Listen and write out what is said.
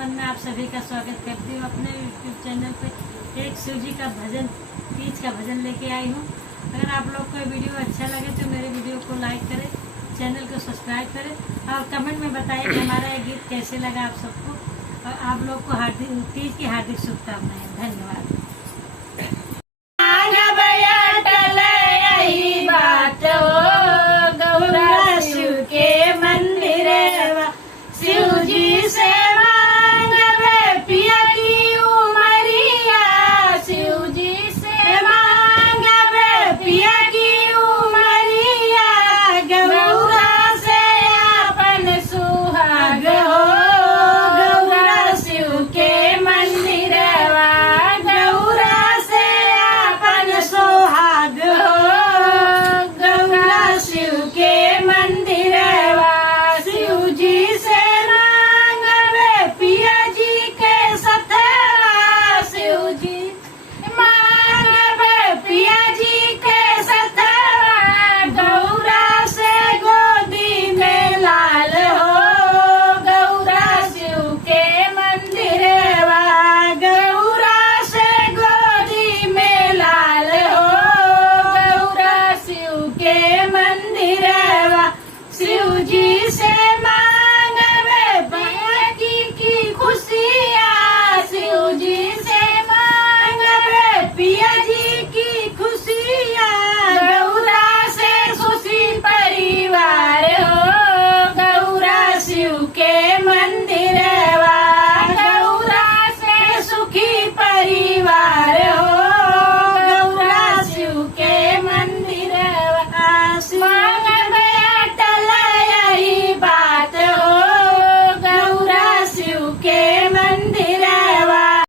वन में आप सभी का स्वागत करती हूँ। अपने यूट्यूब चैनल पे एक शिव जी का भजन, तीज का भजन लेके आई हूँ। अगर आप लोग को वीडियो अच्छा लगे तो मेरे वीडियो को लाइक करें, चैनल को सब्सक्राइब करें और कमेंट में बताइए कि हमारा ये गीत कैसे लगा आप सबको। और आप लोग को तीज की हार्दिक शुभकामनाएं। धन्यवाद।